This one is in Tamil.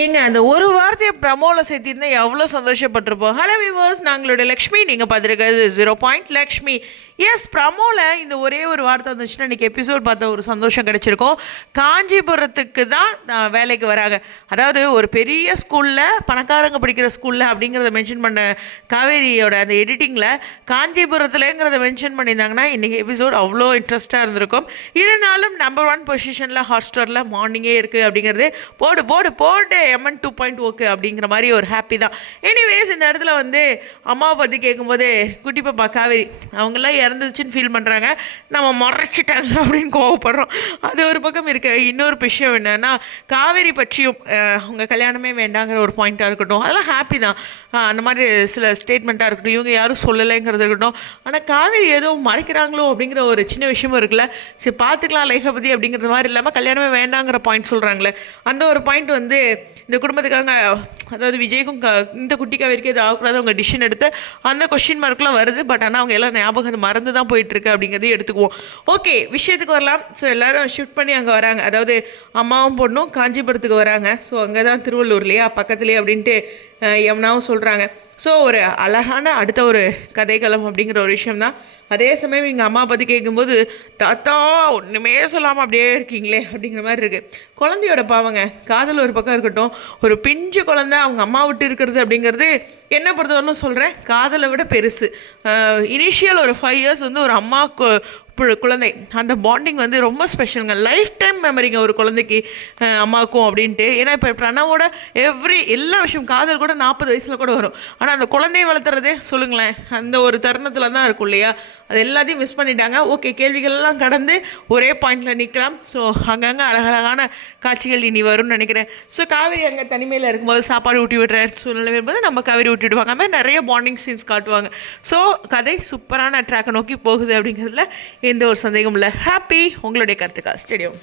ஏங்க அந்த ஒரு வார்த்தையை ப்ரமோவில் சேர்த்திருந்தா எவ்வளோ சந்தோஷப்பட்டிருப்போம். ஹலோ விவர்ஸ் நாங்களோட லக்ஷ்மி. நீங்கள் பார்த்துருக்கிறது ஜீரோ பாயிண்ட் லக்ஷ்மி. எஸ் ப்ரமோவில் இந்த ஒரே ஒரு வார்த்தை வந்துச்சுன்னா இன்றைக்கி எபிசோட் பார்த்த ஒரு சந்தோஷம் கிடச்சிருக்கும். காஞ்சிபுரத்துக்கு தான் நான் வேலைக்கு வராங்க. அதாவது ஒரு பெரிய ஸ்கூலில் பணக்காரங்க படிக்கிற ஸ்கூலில் அப்படிங்கிறத மென்ஷன் பண்ண காவேரியோட அந்த எடிட்டிங்கில் காஞ்சிபுரத்துலங்கிறத மென்ஷன் பண்ணியிருந்தாங்கன்னா இன்றைக்கி எபிசோட் அவ்வளோ இன்ட்ரெஸ்ட்டாக இருந்திருக்கும். இருந்தாலும் நம்பர் ஒன் பொசிஷனில் ஹாட்ஸ்டாரில் மார்னிங்கே இருக்குது அப்படிங்கிறது. போடு போடு போடு எம்என் டூ பாயிண்ட் ஓகே அப்படிங்கிற மாதிரி ஒரு ஹாப்பி தான். எனிவேஸ் இந்த இடத்துல வந்து அம்மாவை பற்றி கேட்கும்போது குட்டி பாப்பா காவேரி அவங்களாம் இறந்துச்சுன்னு ஃபீல் பண்ணுறாங்க நம்ம மறைச்சிட்டாங்க அப்படின்னு கோவப்படுறோம். அது ஒரு பக்கம் இருக்க. இன்னொரு விஷயம் என்னென்னா காவேரி பற்றியும் அவங்க கல்யாணமே வேண்டாங்கிற ஒரு பாயிண்ட்டாக இருக்கட்டும். அதெல்லாம் ஹாப்பி தான். அந்த மாதிரி சில ஸ்டேட்மெண்ட்டாக இருக்கட்டும். இவங்க யாரும் சொல்லலைங்கிறது இருக்கட்டும். ஆனால் காவேரி ஏதோ மறைக்கிறாங்களோ அப்படிங்கிற ஒரு சின்ன விஷயமும் இருக்குல்ல. சரி பார்த்துக்கலாம் லைஃப்பை பற்றி அப்படிங்கிறது மாதிரி இல்லாமல் கல்யாணமே வேண்டாங்கிற பாயிண்ட் சொல்கிறாங்களே அந்த ஒரு பாயிண்ட் வந்து இந்த குடும்பத்துக்காக அதாவது விஜய்க்கும் க இந்த குட்டிக்காக வரைக்கும் இது ஆகக்கூடாது. அவங்க டிசிஷன் எடுத்து அந்த கொஷின் மார்க்லாம் வருது. பட் ஆனால் அவங்க எல்லாம் ஞாபகம் மறந்து தான் போயிட்டுருக்கு அப்படிங்கிறதையும் எடுத்துக்குவோம். ஓகே விஷயத்துக்கு வரலாம். ஸோ எல்லாரும் ஷிஃப்ட் பண்ணி அங்கே வராங்க. அதாவது அம்மாவும் பொண்ணும் காஞ்சிபுரத்துக்கு வராங்க. ஸோ அங்கே தான் திருவள்ளூர்லையா பக்கத்துலேயே அப்படின்ட்டு எவனாவும் சொல்கிறாங்க ஸோ ஒரு அழகான அடுத்த ஒரு கதைக்களம் அப்படிங்கிற ஒரு விஷயம் தான் அதே சமயம் எங்கள் அம்மா பற்றி கேட்கும்போது தாத்தா ஒன்றுமே சொல்லாமல் அப்படியே இருக்கீங்களே அப்படிங்கிற மாதிரி இருக்குது குழந்தையோட பாவங்க காதல் ஒரு பக்கம் இருக்கட்டும் ஒரு பிஞ்சு குழந்தை அவங்க அம்மா விட்டு இருக்கிறது அப்படிங்கிறது என்ன பொறுத்தவரைக்கும் சொல்கிறேன் காதலை விட பெருசு. இனிஷியல் ஒரு ஃபைவ் இயர்ஸ் வந்து ஒரு அம்மா குழந்தை. அந்த பாண்டிங் வந்து ரொம்ப ஸ்பெஷலுங்க லைஃப் டைம் மெமரிங்க ஒரு குழந்தைக்கு அம்மாவுக்கும் அப்படின்ட்டு. ஏன்னா இப்போ பிரணவோட எவ்ரி எல்லா விஷயம் காதல் கூட நாற்பது வயசில் கூட வரும். ஆனால் அந்த குழந்தையை வளர்த்துறதே சொல்லுங்களேன் அந்த ஒரு தருணத்தில் தான் இருக்கும் இல்லையா? அது எல்லாத்தையும் மிஸ் பண்ணிட்டாங்க. ஓகே கேள்விகள்லாம் கடந்து ஒரே பாயிண்டில் நிற்கலாம். ஸோ அங்கங்கே அழகழகான காட்சிகள் இனி வரும்னு நினைக்கிறேன். ஸோ காவேரி அங்கே தனிமையில் இருக்கும்போது சாப்பாடு ஊட்டி விடுற சூழ்நிலை வரும்போது நம்ம காவேரி ஊட்டி விடுவாங்க. மாதிரி நிறைய பாண்டிங் சீன்ஸ் காட்டுவாங்க. ஸோ கதை சூப்பரான ட்ராக்கை நோக்கி போகுது அப்படிங்கிறதுல எந்த ஒரு சந்தேகமும் இல்லை. ஹாப்பி உங்களுடைய கருத்துக்கா ஸ்டேடியம்